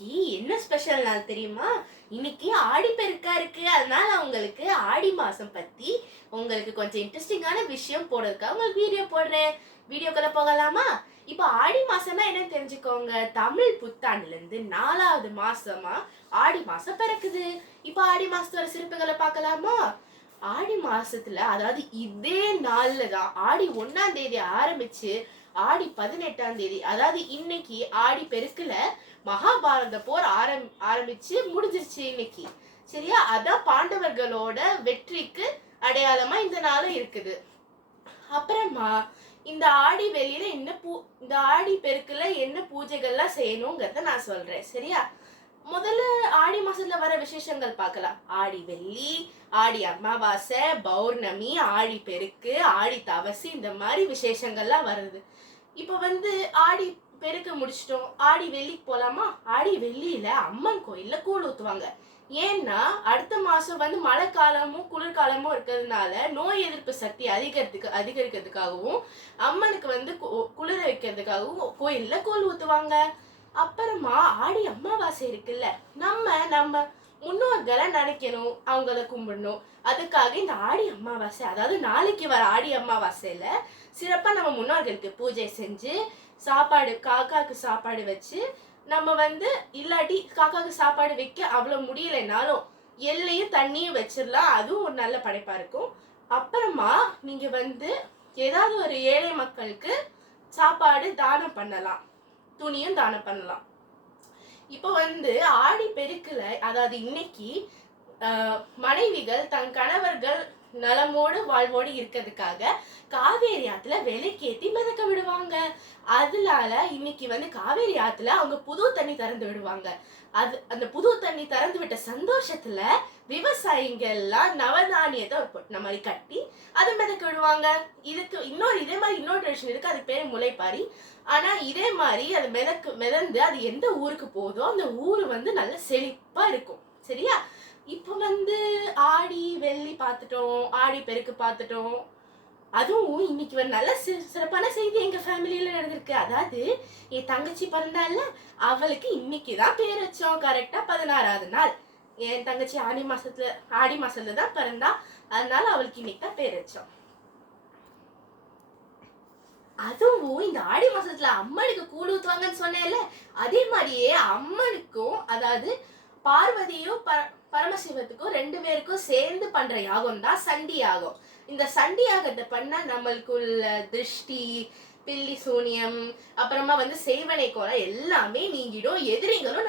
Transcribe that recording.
இன்னைக்கு என்ன ஸ்பெஷல் நாள் தெரியுமா? இன்னைக்கு ஆடிப்பெருக்கா இருக்கு. அதனால உங்களுக்கு ஆடி மாசம் பத்தி உங்களுக்கு கொஞ்சம் இன்ட்ரெஸ்டிங்கான விஷயம் போடுறதுக்காக உங்களுக்கு வீடியோ போடுறேன். வீடியோக்குள்ள போகலாமா? இப்போ ஆடி மாசம்னா என்னன்னு தெரிஞ்சுக்கோங்க. தமிழ் புத்தாண்டுல இருந்து 4வது மாசமா ஆடி மாசம் பிறக்குது. இப்போ ஆடி மாசத்தோட சிறப்புகளை பார்க்கலாமா? ஆடி மாசத்துல அதாவது இதே நாள்ல தான் ஆடி 1ஆம் தேதி ஆரம்பிச்சு ஆடி 18ஆம் தேதி அதாவது இன்னைக்கு ஆடி பெருக்குல மகாபாரத போர் ஆரம்பிச்சு முடிஞ்சிருச்சு இன்னைக்கு. சரியா? அதான் பாண்டவர்களோட வெற்றிக்கு அடையாளமா இந்த நாளும் இருக்குது. அப்புறமா இந்த ஆடி வெளியில இந்த ஆடி பெருக்குல என்ன பூஜைகள்லாம் செய்யணுங்கிறத நான் சொல்றேன். சரியா? முதல்ல ஆடி மாசத்துல வர விசேஷங்கள் பார்க்கலாம். ஆடி வெள்ளி, ஆடி அமாவாசை, பௌர்ணமி, ஆடி பெருக்கு, ஆடி தவசி, இந்த மாதிரி விசேஷங்கள்லாம் வருது. இப்போ ஆடி பெருக்கு முடிச்சிட்டோம். ஆடி வெள்ளிக்கு போலாமா? ஆடி வெள்ளியில அம்மன் கோயில்ல கூழ் ஊத்துவாங்க. ஏன்னா அடுத்த மாசம் மழை காலமும் குளிர்காலமும் இருக்கிறதுனால நோய் எதிர்ப்பு சக்தி அதிகரிக்கிறதுக்காகவும் அம்மனுக்கு குளிர வைக்கிறதுக்காகவும் கோயில்ல கூழ் ஊத்துவாங்க. அப்புறமா ஆடி அமாவாசை இருக்குல்ல, நம்ம முன்னோர்களை நினைக்கணும், அவங்கள கும்பிடணும். அதுக்காக இந்த ஆடி அமாவாசை, அதாவது நாளைக்கு வர ஆடி அமாவாசையில சிறப்பா நம்ம முன்னோர்களுக்கு பூஜை செஞ்சு சாப்பாடு காக்காக்கு சாப்பாடு வச்சு நம்ம இல்லாட்டி காக்காக்கு சாப்பாடு வைக்க அவ்வளவு முடியலைனாலும் எல்லையும் தண்ணியும் வச்சிடலாம். அதுவும் ஒரு நல்ல படைப்பா இருக்கும். அப்புறமா நீங்க ஏதாவது ஒரு ஏழை மக்களுக்கு சாப்பாடு தானம் பண்ணலாம், துணியும் தானம் பண்ணலாம். இப்போ ஆடி பெருக்குல அதாவது இன்னைக்கு மனைவிகள் தன் கணவர்கள் நலமோடு வாழ்வோடு இருக்கிறதுக்காக காவேரி ஆத்துல விலைக்கேத்தி மிதக்க விடுவாங்க. அதனால இன்னைக்கு காவேரி ஆத்துல அவங்க புது தண்ணி திறந்து விடுவாங்க. அந்த புது தண்ணி திறந்து விட்ட சந்தோஷத்துல விவசாயிகள் எல்லாம் நவதானியத்தை ஒரு பொட்டின மாதிரி கட்டி அதை மிதக்க விடுவாங்க. இதுக்கு இதே மாதிரி இன்னொரு ட்ரெடிஷன் இருக்கு. அது பேரு முளைப்பாரி. ஆனா இதே மாதிரி அது மிதந்து அது எந்த ஊருக்கு போதோ அந்த ஊரு நல்ல செழிப்பா இருக்கும். சரியா? இப்போ ஆடி வெள்ளி பார்த்துட்டோம், ஆடி பெருக்கு பார்த்துட்டோம். அதுவும் இன்னைக்கு ஒரு நல்ல சிறப்பான செய்தி எங்க ஃபேமிலியில நடந்திருக்கு. அதாவது என் தங்கச்சி பிறந்தால, அவளுக்கு இன்னைக்குதான் பேர் வச்சோம். கரெக்டா 16வது நாள். என் தங்கச்சி ஆடி மாசத்துல தான் பிறந்தா. அதனால அவளுக்கு இன்னைக்கு தான் பேர் வச்சோம். அதுவும் இந்த ஆடி மாசத்துல அம்மனுக்கு கூழ் ஊத்துவாங்கன்னு சொன்னேன்ல, அதே மாதிரியே அம்மனுக்கும் அதாவது பார்வதியும் பரமசிவத்துக்கும் 2 பேருக்கும் சேர்ந்து பண்ற யாகம் தான் சண்டி யாகம். இந்த சண்டி யாகத்தை பண்ணா நம்மளுக்குள்ள திருஷ்டி, பில்லி சூனியம், அப்புறமா செய்வனை கோலம் எல்லாமே நீங்கிடும். எதிரிகளும்